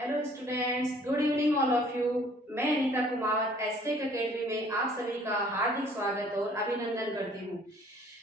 Hello students, good evening all of you. मैं Anita Kumar asterisk academy में आप सभी का हार्दिक स्वागत और अभिनंदन करती हूँ।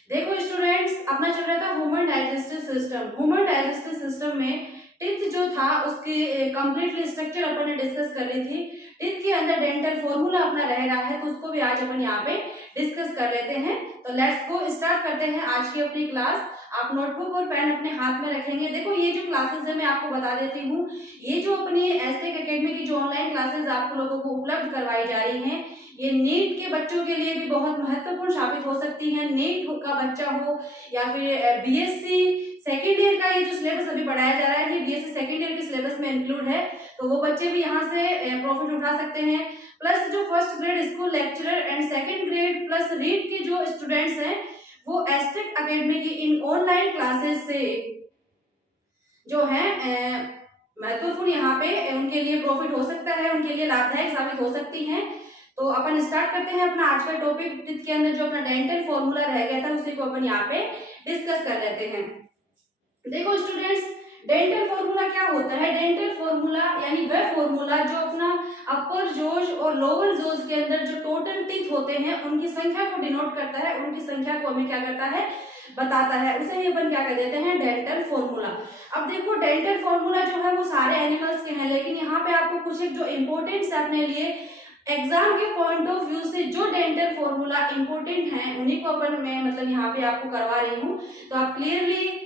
देखो स्टूडेंट्स, अपना चल रहा था human digestive system. Human digestive system में टीथ जो था उसकी कंप्लीटली स्ट्रक्चर अपन ने डिस्कस कर ली थी। टीथ के अंदर डेंटल फॉर्मूला अपना रह रहा है, तो उसको भी आज अपन यहाँ पे डिस्कस कर लेते हैं। तो लेट्स गो, स्टार्ट करते हैं आज की अपनी क्लास। आप नोटबुक और पेन अपने हाथ में रखेंगे। देखो ये जो क्लासेस है मैं आपको बता देती हूँ, ये जो अपनी एस्टेक एकेडमी की जो ऑनलाइन क्लासेस आप लोगों को उपलब्ध करवाई जा रही हैं, ये नीट के बच्चों के लिए भी बहुत महत्वपूर्ण साबित हो सकती है। नीट का बच्चा हो या फिर बीएससी सेकेंड ईयर का ये जो सिलेबस अभी पढ़ाया जा रहा है, ये बीएससी सेकेंड ईयर के सिलेबस में इंक्लूड है, तो वो बच्चे भी यहाँ से प्रॉफिट उठा सकते हैं। प्लस जो first grade school lecturer and second grade plus read के जो स्टूडेंट्स हैं, वो एस्टेक एकेडमी की इन ऑनलाइन क्लासेस से जो है महत्वपूर्ण यहाँ पे उनके लिए प्रॉफिट हो सकता है, उनके लिए लाभदायक साबित हो सकती हैं। तो अपन स्टार्ट करते हैं अपना आज का टॉपिक। जिसके अंदर जो अपना डेंटल फॉर्मूला रह गया था उसी को अपन यहाँ पे डिस्कस कर लेते हैं। देखो स्टूडेंट्स, डेंटल फॉर्मूला क्या होता है? डेंटल फॉर्मूला यानी वह फॉर्मूला जो अपना अपर जोज और लोअर जोज के अंदर जो टोटल टीथ होते हैं उनकी संख्या को डिनोट करता है, उनकी संख्या को हमें क्या करता है, बताता है। उसे ही अपन क्या कर देते हैं, डेंटल फॉर्मूला। अब देखो डेंटल फॉर्मूला जो है वो सारे एनिमल्स के हैं, लेकिन यहाँ पे आपको कुछ एक जो इम्पोर्टेंट है अपने लिए एग्जाम के पॉइंट ऑफ व्यू से जो डेंटल फॉर्मूला इंपोर्टेंट है उन्हीं को अपन मैं मतलब यहाँ पे आपको करवा रही हूँ। तो आप क्लियरली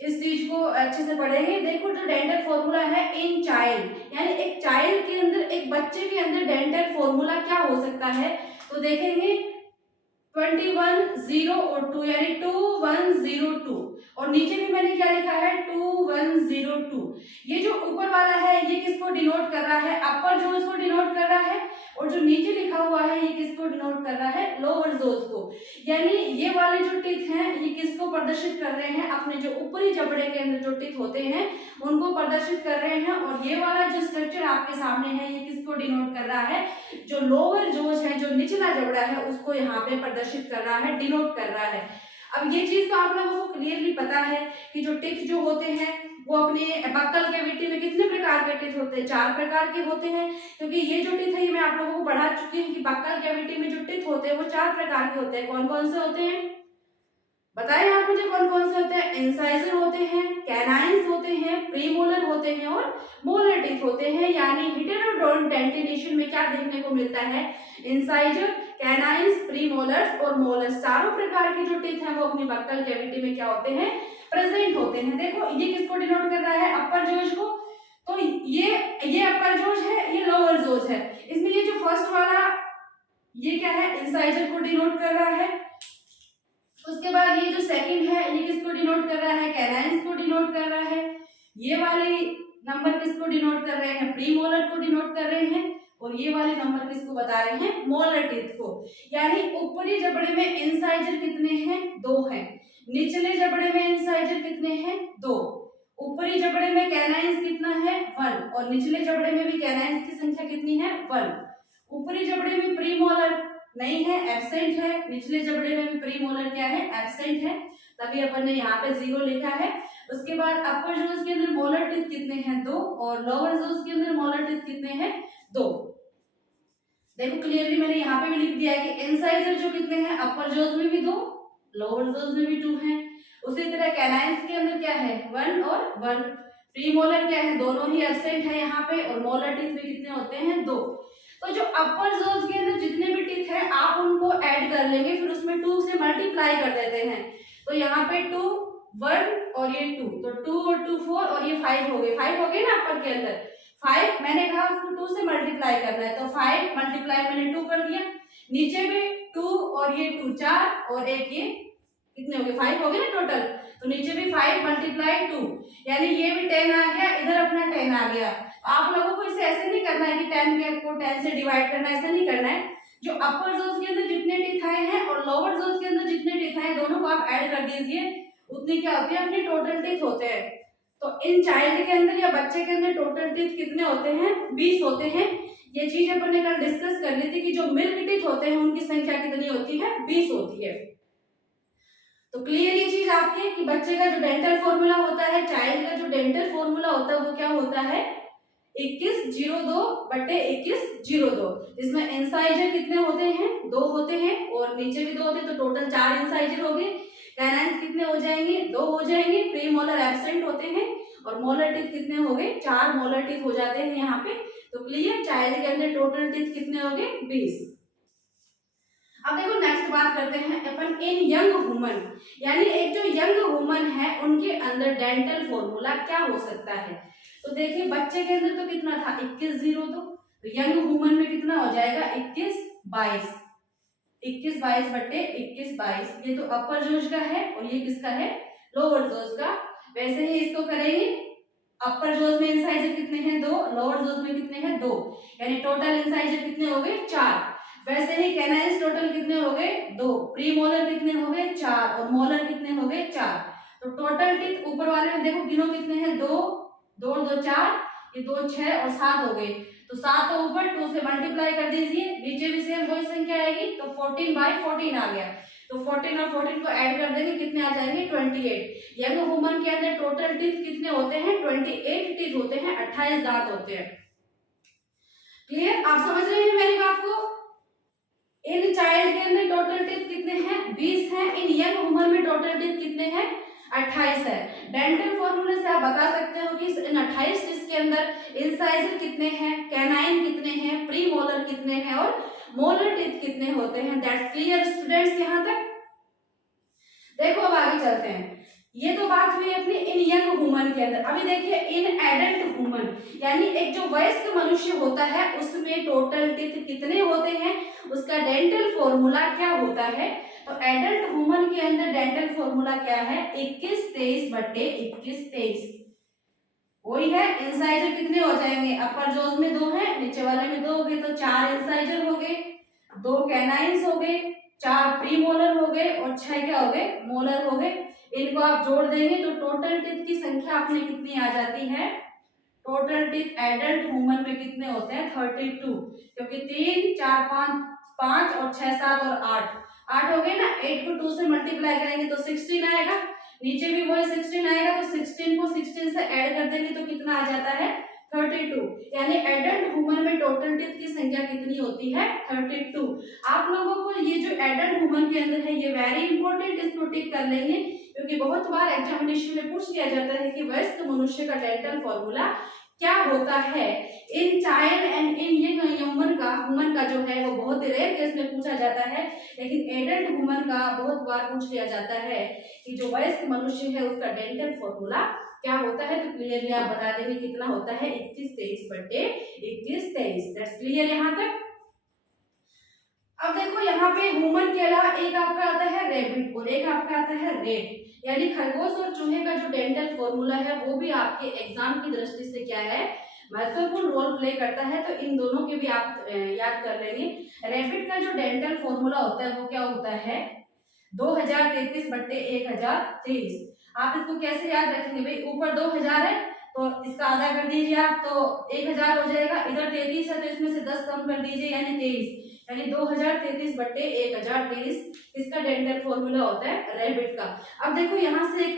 इस चीज को अच्छे से पढ़ेंगे। देखो जो डेंटल फॉर्मूला है इन चाइल्ड, यानी एक चाइल्ड के अंदर, एक बच्चे के अंदर डेंटल फॉर्मूला क्या हो सकता है, तो देखेंगे 21 0 और 2 यानी 2102, और नीचे भी मैंने क्या लिखा है 2102। ये जो ऊपर वाला है ये किसको डिनोट कर रहा है, अपर जोज को डिनोट कर रहा है, और जो नीचे लिखा हुआ है ये किसको डिनोट कर रहा है, लोअर जोज को। यानी ये वाले जो टीथ हैं ये किसको प्रदर्शित कर रहे हैं, अपने जो ऊपरी जबड़े के अंदर जो टीथ होते हैं उनको प्रदर्शित कर रहे हैं। और ये वाला जो स्ट्रक्चर आपके सामने है ये किसको डिनोट कर रहा है, जो लोअर जोज है, जो निचला जबड़ा है उसको यहाँ पे प्रदर्शित कर रहा है, डिनोट कर रहा है। अब ये चीज तो आप लोगों को क्लियरली पता है कि जो टीथ जो होते हैं वो अपने बक्कल कैविटी में कितने प्रकार के टीथ होते हैं, 4 प्रकार के होते हैं। क्योंकि ये जो टीथ है ये मैं आप लोगों को पढ़ा चुकी हूँ कि बक्कल कैविटी में जो टीथ होते हैं वो 4 प्रकार के होते हैं। कौन कौन से होते हैं बताएं आप मुझे, कौन कौन से होते हैं? इंसाइजर होते हैं, कैनाइन्स होते हैं, प्रीमोलर होते हैं और मोलर टीथ होते हैं। यानी हेटेरोडोंट डेंटिनेशन में क्या देखने को मिलता है, इंसाइजर, कैनाइन्स, प्रीमोलर्स और मोलर्स, चारों प्रकार के जो टीथ हैं वो अपनी बक्कल कैविटी में क्या होते हैं, प्रेजेंट होते हैं। देखो ये किसको डिनोट कर रहा है, अपर जोज को। तो ये अपर जोज है, ये लोअर जोज है। इसमें ये जो फर्स्ट वाला ये क्या है, इंसाइजर को डिनोट कर रहा है। उसके बाद ये जो सेकंड है ये किसको डिनोट कर रहा है, कैनाइन्स को डिनोट कर रहा है। ये वाले नंबर किसको डिनोट कर रहे हैं, प्रीमोलर को डिनोट कर रहे हैं। और ये वाले नंबर किसको बता रहे हैं, मोलर टीथ को। यानी ऊपरी जबड़े में इंसाइजर कितने हैं, 2 हैं। निचले जबड़े में इंसाइजर कितने हैं, 2। ऊपरी जबड़े में कैनाइन्स कितना है, 1, और निचले जबड़े में भी कैनाइन्स की संख्या कितनी है, 1। ऊपरी जबड़े में प्रीमोलर नहीं है, एब्सेंट है। निचले जबड़े में भी प्रीमोलर क्या है, एब्सेंट है, तभी अपन ने यहाँ पे 0 लिखा है। उसके बाद अपर जोज के अंदर मोलर टीथ कितने हैं, 2, और लोअर जोज के अंदर मोलर टीथ कितने हैं, 2। देखो क्लियरली मैंने यहाँ पे भी लिख दिया है कि इंसाइजर जो कितने हैं, अपर जोज में भी 2, लोअर जोज में भी 2 हैं। उसी तरह कैनाइन्स के अंदर क्या है, 1 और 1। प्रीमोलर क्या है, दोनों ही एब्सेंट है यहाँ पे, और मोलर टीथ भी कितने होते हैं, 2। तो जो अपर जोज के अंदर जितने भी टीथ हैं आप उनको ऐड कर लेंगे, फिर उसमें 2 से मल्टीप्लाई कर देते हैं। तो यहाँ पे 2 1 और ये 2, तो 2 और 2 4 और ये 5 हो गए, 5 हो गए ना अपर के अंदर। 5 मैंने कहा उसको 2 से मल्टीप्लाई करना है, तो 5 मल्टीप्लाई मैंने 2 कर दिया। नीचे भी 2 और ये 2 4 और एक ये कितने हो गए, 5 हो गए ना टोटल। तो नीचे भी 5 मल्टीप्लाई 2, यानी ये भी 10 आ गया, इधर अपना 10 आ गया। आप लोगों को इसे ऐसे नहीं करना है कि 10 को 10 से डिवाइड करना है, ऐसा नहीं करना है। जो अपर जोज के अंदर जितने टीथ आए हैं और लोअर जोज के अंदर जितने टीथ आए हैं दोनों को आप ऐड कर दीजिए, उतने क्या होते हैं, अपने टोटल टीथ होते हैं। तो इन चाइल्ड के अंदर या बच्चे के अंदर टोटल टीथ कितने होते हैं, 20 होते हैं। ये चीज अपन ने कल डिस्कस कर ली थी कि जो मिल्क टीथ होते हैं उनकी संख्या कितनी होती है, 20 होती है। तो क्लियर ये चीज आपके कि बच्चे का जो डेंटल फॉर्मूला होता है, चाइल्ड का जो डेंटल फॉर्मूला होता है वो क्या होता है, 2102/2102, जिसमें इंसाइजर कितने होते हैं, 2 होते हैं और नीचे भी 2 होते हैं, तो टोटल 4 इंसाइजर हो गए। कैनाइन्स कितने हो जाएंगे, 2 हो जाएंगे। प्री मोलर एब्सेंट होते हैं और मोलर टीथ कितने हो गए, 4 मोलर टीथ हो जाते हैं यहाँ पे। तो क्लियर, चाइल्ड के अंदर टोटल टीथ कितने हो गए, 20। अब देखो नेक्स्ट बात करते हैं अपन इन यंग वुमन, यानी एक जो यंग वुमन है उनके अंदर डेंटल फॉर्मूला क्या हो सकता है। तो देखिए बच्चे के अंदर तो कितना था, 2102, तो यंग वुमन में कितना हो जाएगा, 2122, 2122/2122। ये तो अपर जोश का है और ये किसका है, लोअर जोश का। वैसे ही इसको करेंगे, अपर जोश में इंसाइजर कितने हैं, 2, लोअर जोश में कितने हैं, 2, यानी टोटल इंसाइजर कितने हो गए, 4। वैसे ही कैनाइन्स टोटल कितने हो गए, 2, प्री मोलर कितने हो गए, 4, और मोलर कितने हो गए, 4। तो टोटल टीथ ऊपर वाले में देखो गिनो कितने हैं, 2 2 2 4, ये 2 6 और 7 हो गए। तो 7 तो ऊपर 2 से मल्टीप्लाई कर दीजिए, नीचे भी सेम वही संख्या आएगी, तो 14/14 आ गया। तो 14 और 14 को ऐड कर देंगे, कितने आ जाएंगे, 28। यंग वुमन के अंदर टोटल टीथ कितने होते हैं, 28 टीथ होते हैं, 28 दांत होते हैं। क्लियर, आप समझ रहे हैं मेरी बात को। इन चाइल्ड के अंदर टोटल टीथ कितने हैं, 20 हैं। इन यंग वुमन में टोटल टीथ कितने हैं, 28 है। डेंटल फॉर्मूले से आप बता सकते हो कि इन 28 टीथ के अंदर इंसाइजर कितने हैं, कैनाइन कितने हैं, प्री मोलर कितने हैं और मोलर टीथ कितने होते हैं। दैट्स क्लियर स्टूडेंट्स, यहां तक। देखो अब आगे चलते हैं। ये तो बात हुई अपनी इन यंग वुमन के अंदर। अभी देखिए इन एडल्ट वुमन, यानी एक जो वयस्क मनुष्य होता है उसमें टोटल टीथ कितने होते हैं, उसका डेंटल फॉर्मूला क्या होता है। तो एडल्ट वुमन के अंदर डेंटल फॉर्मूला क्या है, 2123/2123। वही है, इंसाइजर कितने हो जाएंगे, अपर जोज में 2 है, नीचे वाले में 2 हो गए, तो 4 इंसाइजर हो गए, 2 कैनाइन्स हो गए, 4 प्री मोलर हो गए और 6 क्या हो गए, मोलर हो गए। इनको आप जोड़ देंगे तो टोटल टीथ की संख्या अपने कितनी आ जाती है, टोटल टीथ एडल्ट वुमन में कितने होते हैं, 32, क्योंकि 3 4 5 और 6 7 और 8 हो गए ना। 8 को 2 से मल्टीप्लाई करेंगे तो 16 आएगा, नीचे भी वही 16 आएगा, तो 16 को 16 से ऐड कर देंगे तो कितना आ जाता है, 32। यानी एडल्ट वुमन में टोटल टीथ की संख्या कितनी होती है, 32। आप लोगों को ये जो एडल्ट वुमन के अंदर है ये वेरी इंपॉर्टेंट, इसको टिक कर लेंगे, क्योंकि बहुत बार एग्जामिनेशन में पूछ लिया जाता है कि वयस्क मनुष्य का डेंटल फॉर्मूला क्या होता है। In child and in young woman का जो है वो बहुत रेयर केस में पूछा जाता है, लेकिन एडल्ट वुमन का बहुत बार पूछ लिया जाता है कि जो वयस्क मनुष्य है उसका डेंटल फॉर्मूला क्या होता है। तो क्लियरली आप बता देंगे कितना होता है, 2123/2123। दैट्स क्लियर यहाँ तक। अब देखो यहाँ पे वुमन के अलावा एक आपका आता है रैबिट और एक आपका आता है रेट, यानी खरगोश और चूहे का जो डेंटल फॉर्मूला है वो भी आपके एग्जाम की दृष्टि से क्या है, महत्वपूर्ण रोल प्ले करता है। तो इन दोनों के भी आप याद कर लेंगे। रैबिट का जो डेंटल फॉर्मूला होता है वो क्या होता है, 2033/1023। आप इसको कैसे याद रखेंगे भाई, ऊपर 2000 है तो इसका आधा कर दीजिए आप, तो 1000 हो जाएगा, इधर 33 है तो इसमें से 10 कम कर दीजिए यानी 23, यानी 2033/1023 इसका डेंटल फॉर्मूला होता है रैबिट का। अब देखो यहाँ से एक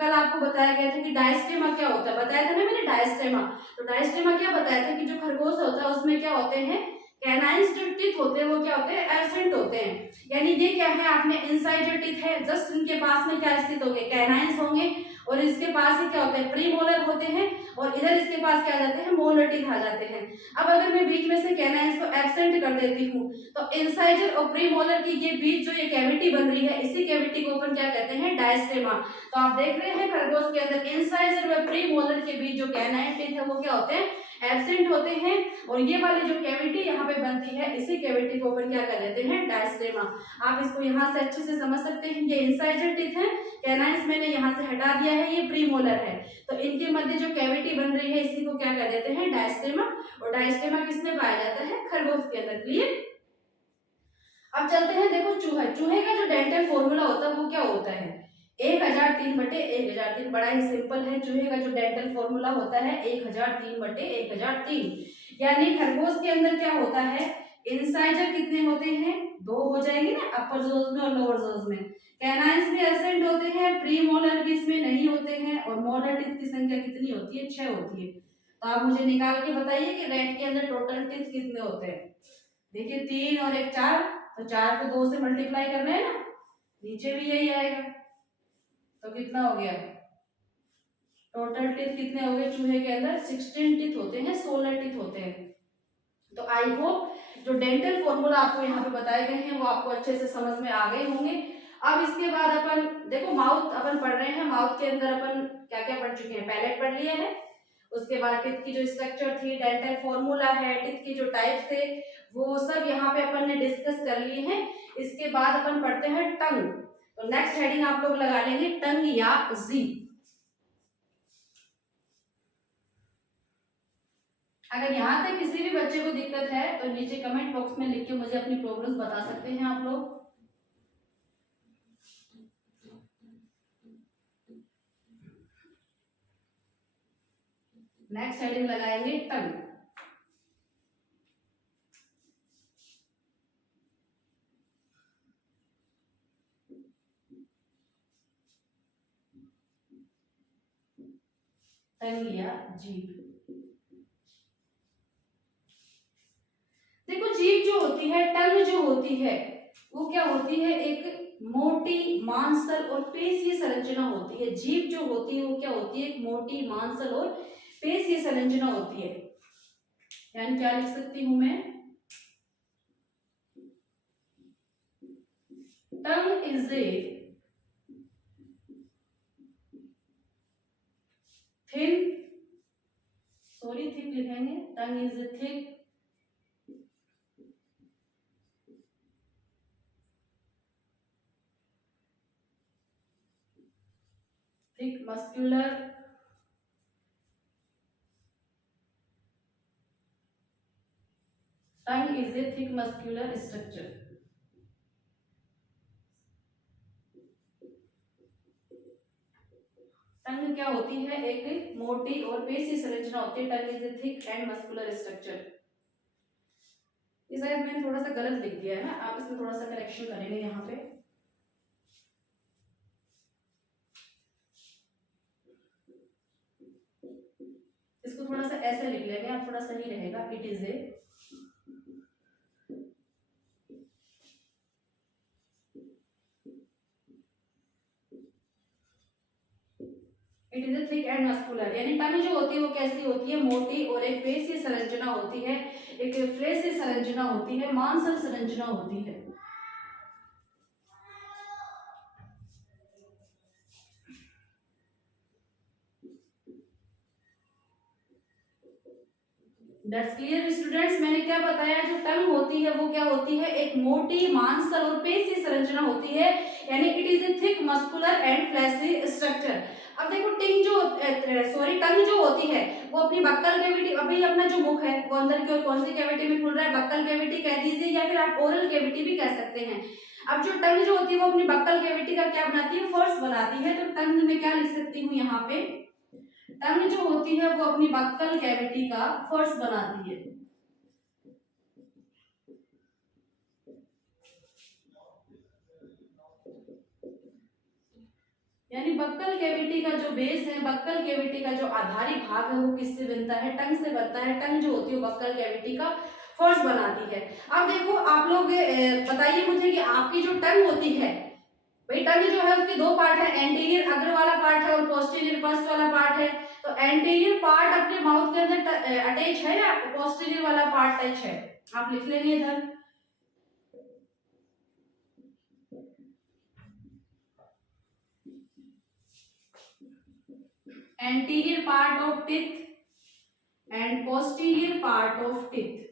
कल आपको बताया गया था कि डायस्टेमा क्या होता है, बताया था ना मैंने डायस्टेमा। तो डायस्टेमा क्या बताया था कि जो खरगोश होता है उसमें क्या होते हैं, कैनाइन्स जो टीथ होते हैं वो क्या होते हैं, एब्सेंट होते हैं। यानी ये क्या है, आपने इनसाइड जो टीथ है जस्ट इनके पास में क्या स्थित होंगे, कैनाइन्स होंगे, और इसके पास ही क्या होते हैं, प्री मोलर होते हैं, और इधर इसके पास क्या आ जाते हैं, मोलर टीथ आ जाते हैं। अब अगर मैं बीच में से कैनाइन्स को एब्सेंट कर देती हूँ तो इंसाइजर और प्री मोलर की ये बीच जो ये कैविटी बन रही है, इसी कैविटी को अपन क्या कहते हैं, डायस्टेमा। तो आप देख रहे हैं खरगोश के अंदर इंसाइजर व प्री मोलर के बीच जो कैनाइन टीथ है वो क्या होते हैं, एब्सेंट होते हैं, और ये वाली जो कैविटी यहाँ पे बनती है इसी कैविटी को अपन क्या कर देते हैं, डायस्टेमा। आप इसको यहाँ से अच्छे से समझ सकते हैं, ये इंसाइजर टीथ है, कैनाइन्स मैंने यहाँ से हटा दिया है, ये प्री मोलर है, तो इनके मध्य जो कैविटी बन रही है इसी को क्या कर देते हैं, डायस्टेमा। और डायस्टेमा किसमें पाया जाता है, खरगोश के अंदर। क्लियर। अब चलते हैं, देखो चूहे का जो डेंटल फॉर्मूला होता है वो क्या होता है, 1003/1003। बड़ा ही सिंपल है, चूहे का जो डेंटल फॉर्मूला होता है 1003/1003। यानी खरगोश के अंदर क्या होता है, इंसाइजर कितने होते हैं, 2 हो जाएंगे ना, अपर जोज में और लोअर जोज में। कैनाइन्स भी एब्सेंट होते हैं, प्री मोलर भी इसमें नहीं होते हैं, और मोलर टीथ की संख्या कितनी होती है, 6 होती है। तो आप मुझे निकाल के बताइए कि रैट के अंदर टोटल टीथ कितने होते हैं। देखिए 3 और 1 4, तो 4 को 2 से मल्टीप्लाई करना है ना, नीचे भी यही आएगा। तो कितना हो गया टोटल टीथ कितने हो गए चूहे के अंदर 16 टीथ होते हैं, 16 टीथ होते हैं। तो आई होप जो डेंटल फॉर्मूला आपको यहाँ पे बताए गए हैं वो आपको अच्छे से समझ में आ गए होंगे। अब इसके बाद अपन देखो माउथ अपन पढ़ रहे हैं, माउथ के अंदर अपन क्या क्या पढ़ चुके हैं, पैलेट पढ़ लिया है, उसके बाद टीथ की जो स्ट्रक्चर थी, डेंटल फॉर्मूला है, टीथ की जो टाइप थे वो सब यहाँ पे अपन ने डिस्कस कर लिए हैं। इसके बाद अपन पढ़ते हैं टंग। तो नेक्स्ट हेडिंग आप लोग लगा लेंगे टंग या जीभ। अगर यहाँ तक किसी भी बच्चे को दिक्कत है तो नीचे कमेंट बॉक्स में लिख के मुझे अपनी प्रॉब्लम्स बता सकते हैं आप लोग। नेक्स्ट हेडिंग लगाएंगे टंग। टंग या जीभ। देखो जीभ जो होती है, टंग जो होती है वो क्या होती है, एक मोटी मांसल और पेशीय संरचना होती है। जीभ जो होती है वो क्या होती है, एक मोटी मांसल और पेशीय संरचना होती है। यानी क्या लिख सकती हूं मैं, tongue is a thin, sorry thick लिखेंगे, tongue is a thick thick muscular tongue is a thick muscular structure। Tongue क्या होती है, एक मोटी और पेशीय संरचना होती है। टंग is a thick and muscular structure. ये शायद मैंने थोड़ा सा गलत लिख दिया है ना, आप इसमें थोड़ा सा करेक्शन करेंगे यहाँ पे। इसको थोड़ा सा ऐसे लिख लेंगे आप, थोड़ा सही रहेगा। It is a thick and muscular, यानी टंग जो होती है वो कैसी होती है, मोटी और एक पेशीय संरचना होती है, एक फ्लेशी संरचना होती है, मांसल संरचना होती है। That's clear students. मैंने क्या बताया, जो टंग होती है वो क्या होती है, एक मोटी मांसल और पेशीय संरचना होती है, यानी it is a thick muscular and fleshy structure. अब देखो टंग जो होती है वो अपनी बक्कल कैविटी, अभी अपना जो मुख है वो अंदर की ओर कौन सी कैविटी में खुल रहा है, बक्कल कैविटी कह दीजिए या फिर आप ओरल कैविटी भी कह सकते हैं। अब जो टंग जो होती है वो अपनी बक्कल कैविटी का क्या बनाती है, फर्श बनाती है। तो टंग में क्या लिख सकती हूँ यहाँ पे, टंग जो होती है वो अपनी बक्कल कैविटी का फर्श बनाती है। यानी बक्कल कैविटी का जो बेस है, बक्कल कैविटी का जो आधारी भाग है वो किससे बनता है, टंग से बनता है। टंग जो होती है बक्कल कैविटी का फर्श बनाती है। अब देखो आप लोग बताइए मुझे कि आपकी जो टंग होती है, भाई टंग जो है उसके दो पार्ट है, एंटीरियर अग्र वाला पार्ट है और पोस्टीरियर पश्च वाला पार्ट है। तो एंटीरियर पार्ट अपने माउथ के अंदर अटैच है या पोस्टीरियर वाला पार्ट टच है, आप लिख लेंगे इधर। anterior part of teeth and posterior part of teeth।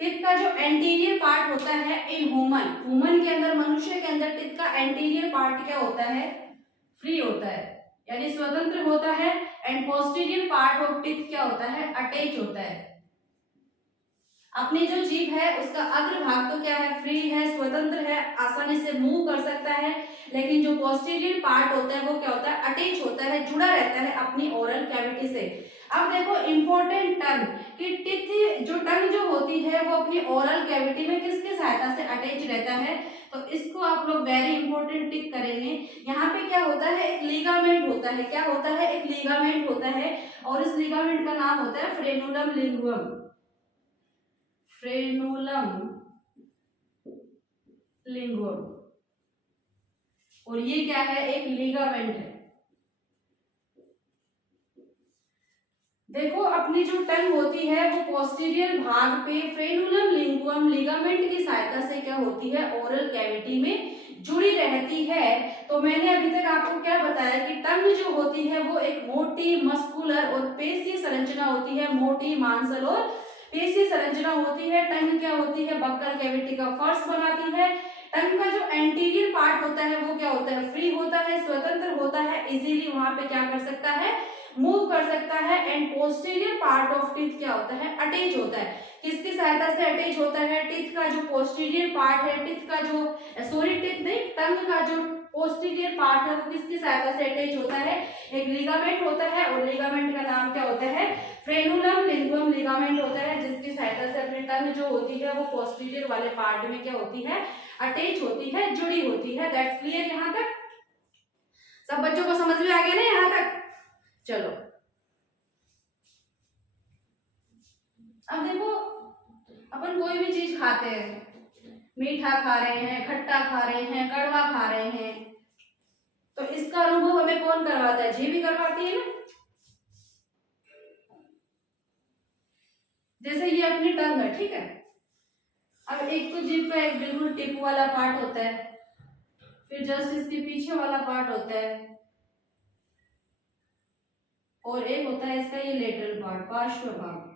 Teeth का जो एंटीरियर पार्ट होता है इन ह्यूमन के अंदर, मनुष्य के अंदर टिथ का एंटीरियर पार्ट क्या होता है, फ्री होता है यानी स्वतंत्र होता है। And posterior part of teeth क्या होता है, अटैच होता है। अपनी जो जीभ है उसका अग्र भाग तो क्या है, फ्री है, स्वतंत्र है, आसानी से मूव कर सकता है। लेकिन जो पोस्टीरियर पार्ट होता है वो क्या होता है, अटैच होता है, जुड़ा रहता है अपनी ओरल कैविटी से। अब देखो इंपॉर्टेंट टर्म कि टिथ जो टंग जो होती है वो अपनी ओरल कैविटी में किसकी सहायता से अटैच रहता है, तो इसको आप लोग वेरी इंपॉर्टेंट टिक करेंगे। यहाँ पे क्या होता है, एक लीगामेंट होता है, क्या होता है, एक लीगामेंट होता है, और इस लीगामेंट का नाम होता है फ्रेनुलम लिंगुअम, फ्रेनुलम लिंगुअम। और ये क्या है, एक लीगामेंट है। देखो अपनी जो टंग होती है वो पोस्टीरियर भाग पे फ्रेनुलम लिंगुअम लिगामेंट की सहायता से क्या होती है, ओरल कैविटी में जुड़ी रहती है। तो मैंने अभी तक आपको क्या बताया कि टंग जो होती है वो एक मोटी मस्कुलर और पेशीय संरचना होती है, मोटी मांसल और पेशीय संरचना होती है। टंग क्या होती है, बक्कल कैविटी का फर्श बनाती है। टंग का जो एंटीरियर पार्ट होता है वो क्या होता है, फ्री होता है, स्वतंत्र होता है, इजीली वहां पे क्या कर सकता है, मूव कर सकता है। And posterior part of teeth क्या होता है, अटैच होता है। किसकी सहायता से अटैच होता है, टीथ का जो पोस्टीरियर पार्ट है, टीथ का जो सॉरी टीथ नहीं, टंग का जो पोस्टीरियर पार्ट है वो किसकी सहायता से अटैच होता है, एक लिगामेंट होता है। और लिगामेंट का नाम क्या होता है, फ्रेनुलम लिंगुअम लिगामेंट होता है, जिसकी सहायता से अपनी टंग जो होती है वो पोस्टीरियर वाले पार्ट में क्या होती है, अटैच होती है, जुड़ी होती है। That's clear. यहाँ तक सब बच्चों को समझ में आ गया ना यहाँ तक? चलो अब देखो, अपन कोई भी चीज खाते हैं, मीठा खा रहे हैं, खट्टा खा रहे हैं, कड़वा खा रहे हैं, तो इसका अनुभव हमें कौन करवाता है, जीभ ही करवाती है ना। जैसे ये अपनी टंग है, ठीक है। अब एक तो जीभ का एक बिल्कुल टिप वाला पार्ट होता है, फिर जस्ट इसके पीछे वाला पार्ट होता है, और एक होता है इसका ये लेटरल पार्ट, पार्श्व भाग।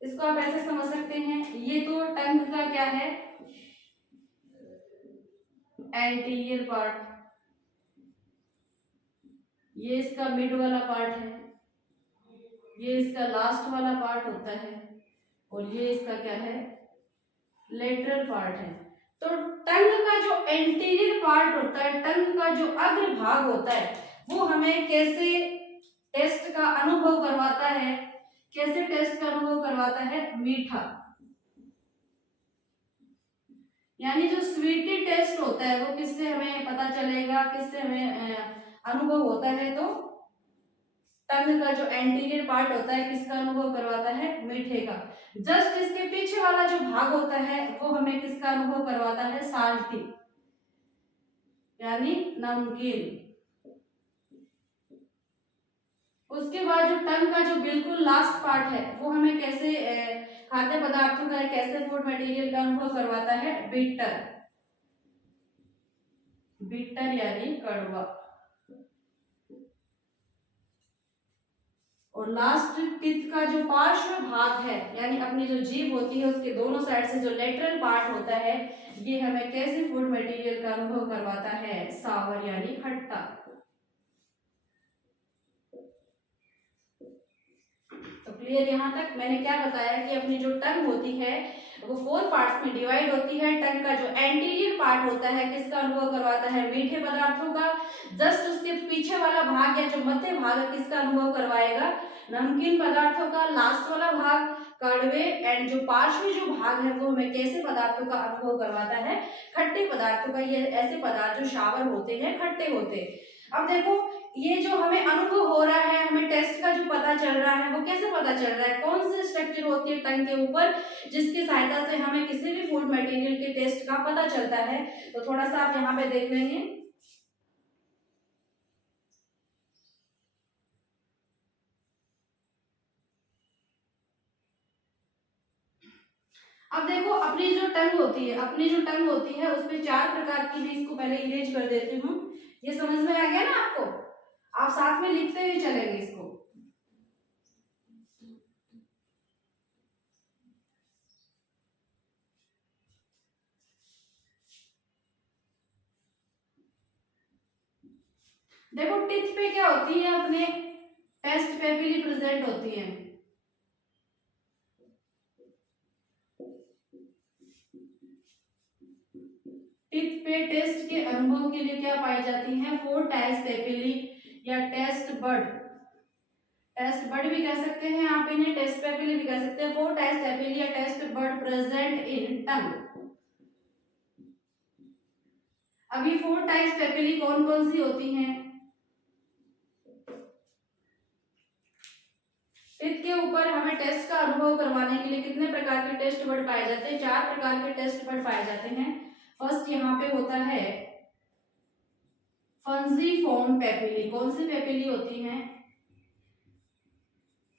इसको आप ऐसे समझ सकते हैं, ये तो टंग का क्या है, एंटीरियर पार्ट, ये इसका मिड वाला पार्ट है, ये इसका लास्ट वाला पार्ट होता है, और ये इसका क्या है, लेटरल पार्ट है। तो टंग का जो एंटीरियर पार्ट होता है, टंग का जो अग्र भाग होता है, वो हमें कैसे टेस्ट का अनुभव करवाता है, कैसे टेस्ट का अनुभव करवाता है, मीठा। यानी जो स्वीटी टेस्ट होता है वो किससे हमें पता चलेगा, किससे हमें अनुभव होता है, तो टंग का जो एंटीरियर पार्ट होता है किसका अनुभव करवाता है, मीठे का। जस्ट इसके पीछे वाला जो भाग होता है वो हमें किसका अनुभव करवाता है, साल्टी, यानी नमकीन। उसके बाद जो टंग का जो बिल्कुल लास्ट पार्ट है वो हमें कैसे खाद्य पदार्थों का, कैसे फूड मटेरियल का अनुभव करवाता है, बिटर, बिटर यानी कड़वा। और लास्ट टीथ का जो पार्श्व भाग है, यानी अपनी जो जीभ होती है उसके दोनों साइड से जो लेटरल पार्ट होता है, ये हमें कैसे फूड मटेरियल का अनुभव करवाता है, सावर यानी खट्टा। तो क्लियर यहाँ तक? मैंने क्या बताया कि अपनी जो टंग होती है वो 4 पार्ट्स में डिवाइड होती है। टंग का जो एंटीरियर पार्ट होता है किसका अनुभव करवाता है, मीठे पदार्थों का। जस्ट उसके पीछे वाला भाग या जो मध्य भाग है किसका अनुभव करवाएगा, नमकीन पदार्थों का। लास्ट वाला भाग कड़वे, एंड जो पार्श्व जो भाग है वो हमें कैसे पदार्थों का अनुभव करवाता है, खट्टे पदार्थों का। ये ऐसे पदार्थ जो शावर होते हैं, खट्टे होते हैं। अब देखो ये जो हमें अनुभव हो रहा है, हमें टेस्ट का जो पता चल रहा है वो कैसे पता चल रहा है, कौन सी स्ट्रक्चर होती है टंग के ऊपर जिसकी सहायता से हमें किसी भी फूड मटेरियल के टेस्ट का पता चलता है। तो थोड़ा सा आप यहाँ पे देख लेंगे। अब देखो अपनी जो टंग होती है, अपनी जो टंग होती है उसमें 4 प्रकार की, मैं इसको पहले इरेज कर देती हूँ। ये समझ में आ गया ना आपको? आप साथ में लिखते हुए चलेंगे इसको। देखो टिथ पे क्या होती है, अपने टेस्ट पेपिली प्रेजेंट होती है। टिथ पे टेस्ट के अनुभव के लिए क्या पाई जाती हैं, 4 टाइप्स पेपिली या टेस्ट बड। टेस्ट बर्ड भी कह सकते हैं आप इन्हें, टेस्ट पेपिली भी कह सकते हैं। 4 टेस्ट पेपिली या टेस्ट बर्ड प्रेजेंट इन टंग। अभी 4 टेस्ट पेपिली कौन कौन सी होती हैं? टिप के ऊपर हमें टेस्ट का अनुभव करवाने के लिए कितने प्रकार के टेस्ट बर्ड पाए जाते हैं? 4 प्रकार के टेस्ट बर्ड पाए जाते हैं। फर्स्ट यहाँ पे होता है फंजीफॉर्म पेपिली। कौन सी पेपिली होती हैं?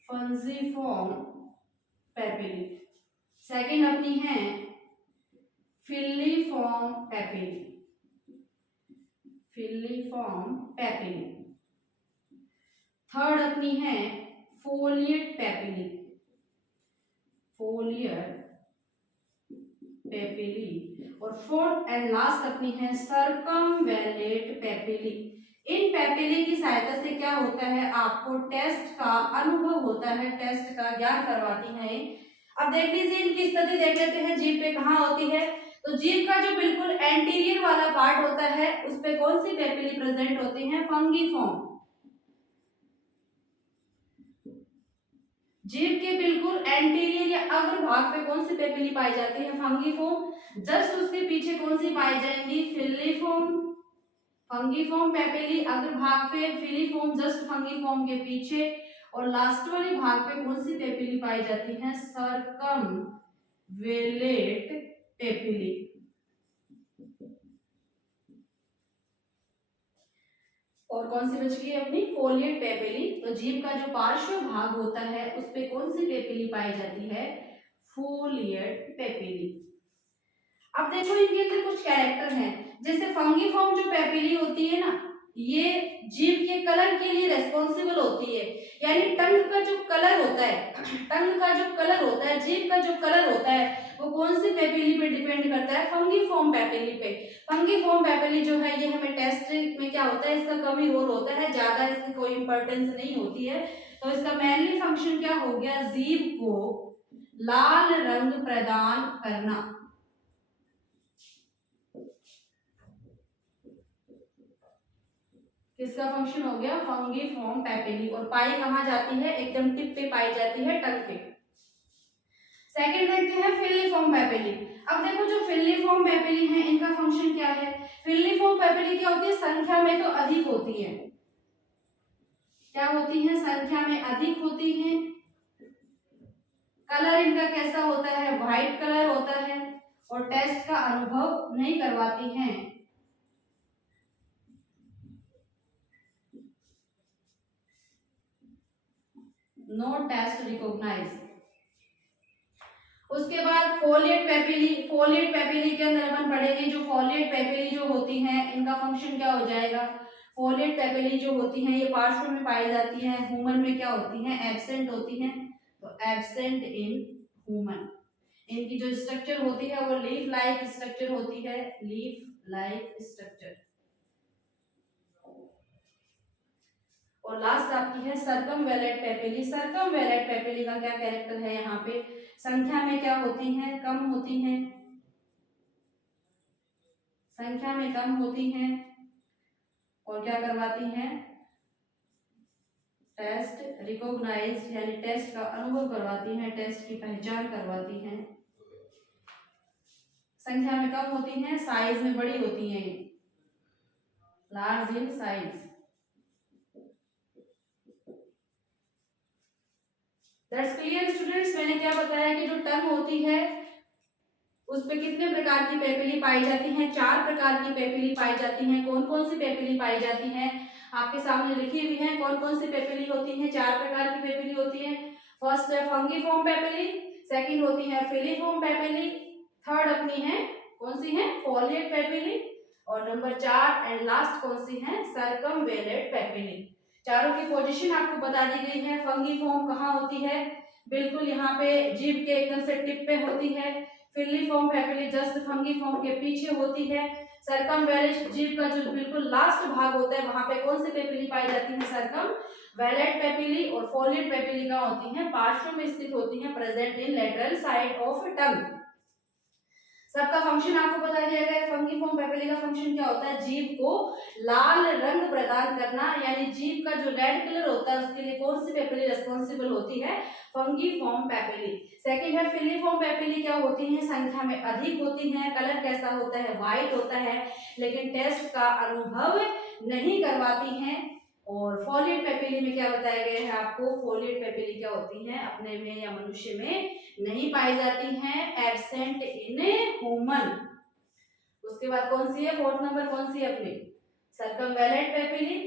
फंजीफॉर्म पेपिली। सेकंड अपनी है filiform papillae. Filiform papillae. Third अपनी है फोलिएट पेपिली। Folate papillae. और फोर्थ एंड लास्ट अपनी है सर्कमवेलेट पेपिली। इन पेपिली की सहायता से क्या होता है? आपको टेस्ट का अनुभव होता है, टेस्ट का ज्ञान करवाती है। अब देख लीजिए इनकी स्थिति देख लेते हैं जीभ पे कहाँ होती है। तो जीभ का जो बिल्कुल एंटीरियर वाला पार्ट होता है उस पे कौन सी पेपिली प्रेजेंट होती है? फंगीफॉर्म। जीभ के बिल्कुल एंटीरियर या अग्र भाग पे कौन सी पेपिली पाई जाती है? फंगीफॉर्म। जस्ट उसके पीछे कौन सी पाई जाएंगी? फिलिफॉर्म। फंगीफॉर्म पेपिली अग्र भाग पे, फिलिफॉर्म जस्ट फंगीफॉर्म के पीछे, और लास्ट वाले भाग पे कौन सी पेपिली पाई जाती है? सर्कमवेलेट पेपिली। और कौन सी बच गई अपनी? Folate papillae. तो जीभ का जो पार्श्व भाग होता है उस पे कौन सी पेपिली पाई जाती है? Folate papillae. अब देखो इनके अंदर कुछ कैरेक्टर हैं। जैसे फंगीफॉर्म जो पेपिली होती है ना, ये जीभ के कलर के लिए रेस्पॉन्सिबल होती है। यानी टंग का जो कलर होता है, टंग का जो कलर होता है, जीभ का जो कलर होता है वो कौन सी पेपिली पे डिपेंड करता है? फंगीफॉर्म पेपिली पे। फंगीफॉर्म पेपिली जो है ये हमें टेस्ट में क्या होता है? इसका कम ही रोल होता है, ज्यादा इसकी कोई इंपॉर्टेंस नहीं होती है। तो इसका मेनली फंक्शन क्या हो गया? जीभ को लाल रंग प्रदान करना। किसका फंक्शन हो गया? फंगीफॉर्म पेपिली। और पाई कहाँ जाती है? एकदम टिप पे पाई जाती है, टंग पे। सेकंड देखते हैं फिलिफॉर्म पेपिली। अब देखो जो फिलिफॉर्म पेपिली है इनका फंक्शन क्या है? फिलिफॉर्म पेपिली क्या होती है? संख्या में तो अधिक होती है। क्या होती है? संख्या में अधिक होती है। कलर इनका कैसा होता है? व्हाइट कलर होता है। और टेस्ट का अनुभव नहीं करवाती हैं। No test recognise. उसके बाद फोलिएट पेपिली। फोलिएट पेपिली के अंदर अपन पढ़ेंगे जो फोलिएट पेपिली जो होती हैं इनका फंक्शन क्या हो जाएगा? फोलिएट पेपिली जो होती हैं ये पार्श्व में पाई जाती हैं। ह्यूमन में क्या होती हैं? एब्सेंट होती हैं। तो एब्सेंट इन ह्यूमन। इनकी जो स्ट्रक्चर होती है वो लीफ लाइक स्ट्रक्चर होती है। Leaf like structure. और लास्ट आपकी है सर्कमवेलेट पेपिली। सर्कमवेलेट पेपिली का क्या कैरेक्टर है? यहाँ पे संख्या में क्या होती हैं? कम होती हैं। संख्या में कम होती हैं। और क्या करवाती हैं? टेस्ट रिकॉग्नाइज यानी टेस्ट का अनुभव करवाती हैं, टेस्ट की पहचान करवाती हैं। संख्या में कम होती हैं, साइज में बड़ी होती हैं। Large in size. That's clear students. मैंने क्या बताया कि जो टंग होती है उस पे कितने प्रकार की पेपिली पाई जाती हैं? 4 प्रकार की पेपिली पाई जाती हैं। कौन कौन सी पेपिली पाई जाती हैं? आपके सामने लिखी हुई है कौन कौन सी पेपिली होती हैं। 4 प्रकार की पेपिली होती है। फर्स्ट है फंगीफॉर्म पेपिली, सेकंड होती है फिलिफॉर्म पेपिली, थर्ड अपनी है कौन सी है? फोलिएट पेपिली, और नंबर 4 एंड लास्ट कौन सी है? सर्कमवेलेट पेपिली। चारों की पोजीशन आपको बता दी गई है। फंगीफॉर्म कहाँ होती है? बिल्कुल यहाँ पे जीभ के एकदम से टिप पे होती है। फिलिफॉर्म पेपिली जस्ट फंगीफॉर्म के पीछे होती है। सर्कमवेलेट जीभ का जो बिल्कुल लास्ट भाग होता है वहां पे कौन सी पेपिली पाई जाती है? सर्कमवेलेट पेपिली। और फोलिएट पेपिली कहाँ होती है? पार्श्व में स्थित होती है, present in lateral side of tongue. सबका फंक्शन आपको बता दिया गया है। फंगिफॉर्म पेपिली का फंक्शन क्या होता है, जीभ को लाल रंग प्रदान करना, यानी जीभ का जो रेड कलर होता है उसके लिए कौन सी पेपिली रिस्पॉन्सिबल होती है, फंगिफॉर्म पेपिली। सेकंड है फिलीफॉर्म पेपिली, क्या होती है, संख्या में अधिक होती हैं, कलर कैसा होता है, व्हाइट होता है, लेकिन टेस्ट का अनुभव नहीं करवाती हैं। और फोलिएट पेपिली में क्या बताया गया है आपको, फोलिएट पेपिली क्या होती हैं, अपने में या मनुष्य में नहीं पाई जाती हैं, एब्सेंट इन ह्यूमन। उसके बाद कौन सी है, फोर्थ नंबर कौन सी है अपनी, सर्कमवेलेंट पेपिली।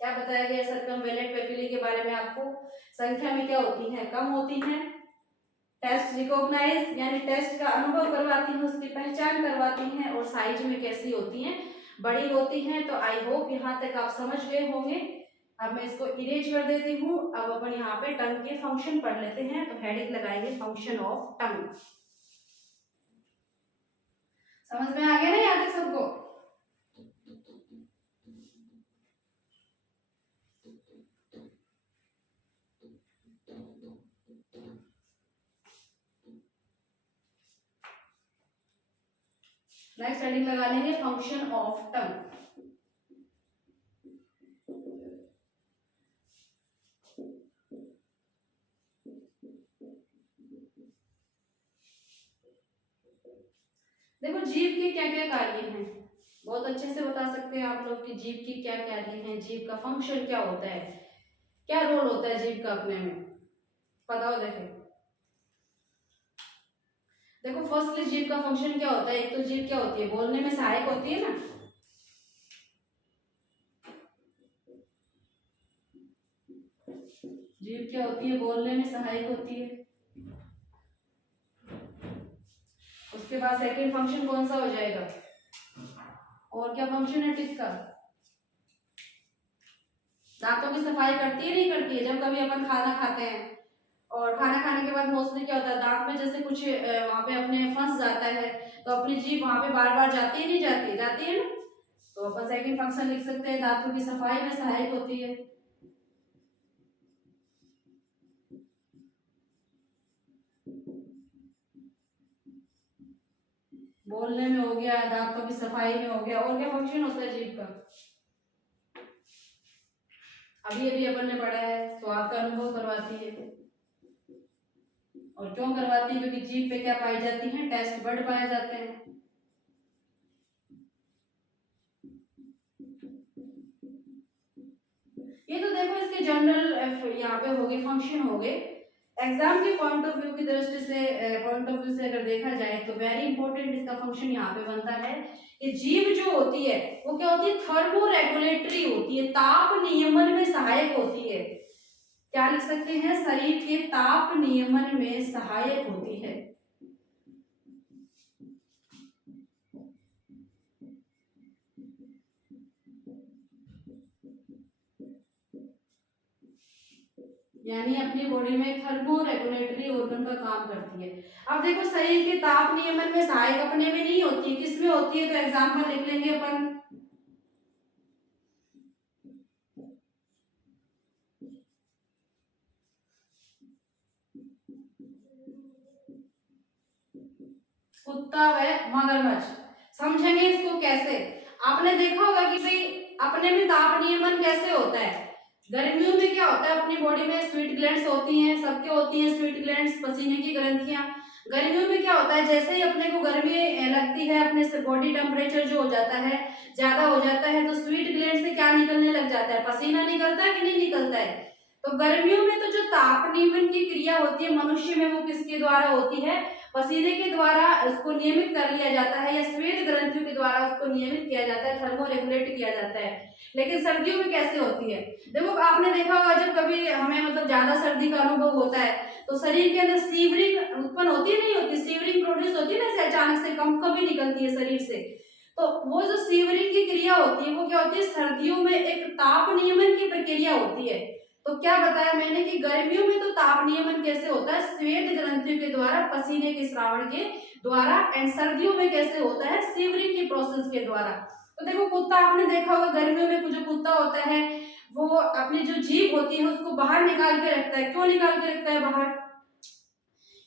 क्या बताया गया सर्कमवेलेंट पेपिली के बारे में आपको, संख्या में क्या होती हैं, कम होती हैं, टेस्ट रिकॉग्नाइज यानी टेस्ट का अनुभव करवाती हैं, उसकी पहचान करवाती हैं, और साइज में कैसी होती हैं, बड़ी होती हैं। तो आई होप यहाँ तक आप समझ गए होंगे। अब मैं इसको इरेज कर देती हूँ। अब अपन यहाँ पे टंग के फंक्शन पढ़ लेते हैं। तो हेडिंग लगाएंगे फंक्शन ऑफ टंग। समझ में आ गया ना यहाँ तक सबको? नेक्स्ट हेडिंग लगा लेंगे फंक्शन ऑफ टंग। देखो जीभ के क्या क्या कार्य हैं, बहुत अच्छे से बता सकते हैं आप लोग कि जीभ की क्या कार्य हैं, जीभ का फंक्शन क्या होता है, क्या रोल होता है जीभ का अपने में, बताओ। देखो फर्स्टली जीभ का फंक्शन क्या होता है, एक तो जीभ क्या होती है, बोलने में सहायक होती है ना, जीभ क्या होती है, बोलने में सहायक होती है। उसके बाद सेकंड फंक्शन कौन सा हो जाएगा, और क्या फंक्शन है टीथ का, दांतों की सफाई करती है नहीं करती है, जब कभी अपन खाना खाते हैं और खाना खाने के बाद मोस्टली क्या होता है, दांत में जैसे कुछ वहां पे अपने फंस जाता है, तो अपनी जीभ वहां पे बार बार जाती है नहीं जाती, जाती है ना, तो अपन सेकंड फंक्शन लिख सकते हैं, दांतों की सफाई में सहायक होती है। बोलने में हो गया, दांतों की सफाई में हो गया, और क्या फंक्शन होता है जीभ का, अभी अभी अपन ने पढ़ा है, स्वाद का अनुभव करवाती है। और क्यों करवाती है, क्योंकि जीभ पे क्या पाई जाती है, टेस्ट बड पाए जाते हैं। ये तो देखो इसके जनरल यहाँ पे हो गए, फंक्शन हो गए। एग्जाम के पॉइंट ऑफ व्यू की दृष्टि से, पॉइंट ऑफ व्यू से अगर देखा जाए तो वेरी इंपॉर्टेंट इसका फंक्शन यहाँ पे बनता है कि जीभ जो होती है वो क्या होती है, थर्मो रेगुलेटरी होती है, ताप नियमन में सहायक होती है। क्या लिख सकते हैं, शरीर के ताप नियमन में सहायक होती है। यानी अपनी बॉडी में थर्मो रेगुलेटरी ऑर्गन का काम करती है। अब देखो शरीर के ताप नियमन में सहायक अपने में नहीं होती है, किसमें होती है, तो एग्जाम्पल लिख लेंगे अपन। कुत्ता व मगरमच्छ। समझेंगे इसको कैसे, आपने देखा होगा कि भाई अपने में ताप नियमन कैसे होता है। गर्मियों में क्या होता है, अपनी बॉडी में स्वीट ग्लैंड्स होती हैं, सबके होती हैं स्वीट ग्लैंड्स, पसीने की ग्रंथियां। गर्मियों में क्या होता है, जैसे ही अपने को गर्मी लगती है, अपने से बॉडी टेम्परेचर जो हो जाता है, ज्यादा हो जाता है, तो स्वीट ग्लैंड से क्या निकलने लग जाता है, पसीना निकलता है कि नहीं निकलता है। तो गर्मियों में तो जो ताप नियमन की क्रिया होती है मनुष्य में, वो किसके द्वारा होती है, पसीने के द्वारा उसको नियमित कर लिया जाता है, या श्वेत ग्रंथियों के द्वारा उसको नियमित किया जाता है, थर्मो रेगुलेट किया जाता है। लेकिन सर्दियों में कैसे होती है, देखो आपने देखा होगा जब कभी हमें मतलब ज्यादा सर्दी का अनुभव होता है तो शरीर के अंदर सीवरिंग उत्पन्न होती है नहीं होती, सीवरिंग प्रोड्यूस होती है ना, ऐसे अचानक से कम कभी निकलती है शरीर से। तो वो जो सीवरिंग की क्रिया होती है वो क्या होती है, सर्दियों में एक ताप नियमन की प्रक्रिया होती है। तो क्या बताया मैंने कि गर्मियों में तो ताप नियमन कैसे होता है, श्वेत ग्रंथियों के द्वारा, पसीने के श्रावण के द्वारा, एंड सर्दियों में कैसे होता है, सीवरिंग की प्रोसेस के द्वारा। तो देखो कुत्ता आपने देखा होगा, गर्मियों में जो कुत्ता होता है वो अपनी जो जीभ होती है उसको बाहर निकाल के रखता है। क्यों निकाल के रखता है बाहर,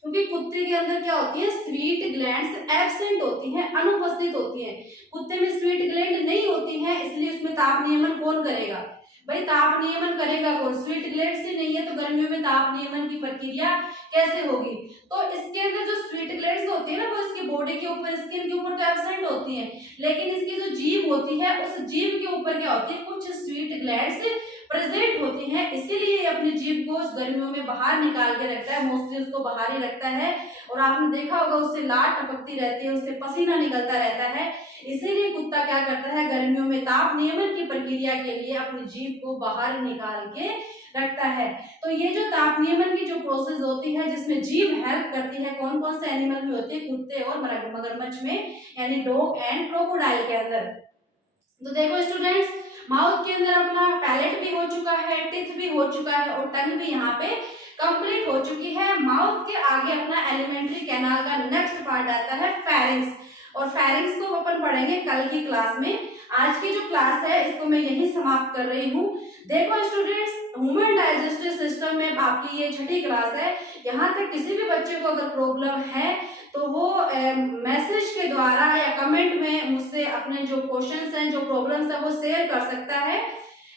क्योंकि कुत्ते के अंदर क्या होती है, स्वीट ग्लैंड्स एब्सेंट होती हैं, अनुपस्थित होती हैं। कुत्ते में स्वीट ग्लैंड नहीं होती हैं, इसलिए उसमें ताप नियमन कौन करेगा? भाई ताप नियमन करेगा कौन? स्वीट ग्लैंड से नहीं है तो गर्मियों में ताप नियमन की प्रक्रिया कैसे होगी? तो इसके अंदर जो स्वीट ग्लैंड्स होती है ना, वो इसकी बॉडी के ऊपर, स्किन के ऊपर तो एब्सेंट होती हैं, लेकिन इसकी जो जीभ होती है उस जीभ के ऊपर क्या होती है, कुछ स्वीट ग्लैंड्स प्रेजेंट होती हैं, इसीलिए ये अपनी जीभ को गर्मियों में बाहर निकाल के रखता है, मोस्टली उसको बाहर ही रखता है। और आपने देखा होगा उससे लार टपकती रहती है, उससे पसीना निकलता रहता है, इसीलिए कुत्ता क्या करता है, गर्मियों में ताप नियमन की प्रक्रिया के लिए अपनी जीभ को बाहर निकाल के रखता है। तो ये जो ताप नियमन की जो प्रोसेस होती है, जिसमें जीभ हेल्प करती है, कौन कौन से एनिमल में होती है? कुत्ते और मगरमच्छ में, यानी डॉग एंड क्रोकोडाइल के अंदर। तो देखो स्टूडेंट्स, माउथ के अंदर अपना पैलेट भी हो चुका है, टिथ भी हो चुका है और टंग भी यहाँ पे कंप्लीट हो चुकी है। माउथ के आगे अपना एलिमेंट्री कैनाल का नेक्स्ट पार्ट आता है फेरिंग्स, और फेरिंग्स को अपन पढ़ेंगे कल की क्लास में। आज की जो क्लास है इसको मैं यही समाप्त कर रही हूँ। देखो स्टूडेंट्स, ह्यूमन डाइजेस्टिव सिस्टम में आपकी ये छठी क्लास है। यहाँ तक किसी भी बच्चे को अगर प्रॉब्लम है तो वो मैसेज के द्वारा या कमेंट में मुझसे अपने जो क्वेश्चंस हैं, जो प्रॉब्लम्स हैं, वो शेयर कर सकता है।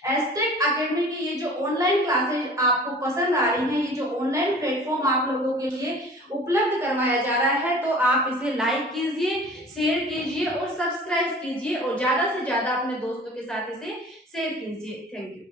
एस्टेक एकेडमी की ये जो ऑनलाइन क्लासेज आपको पसंद आ रही हैं, ये जो ऑनलाइन प्लेटफॉर्म आप लोगों के लिए उपलब्ध करवाया जा रहा है, तो आप इसे लाइक कीजिए, शेयर कीजिए और सब्सक्राइब कीजिए और ज्यादा से ज्यादा अपने दोस्तों के साथ इसे शेयर कीजिए। Thank you.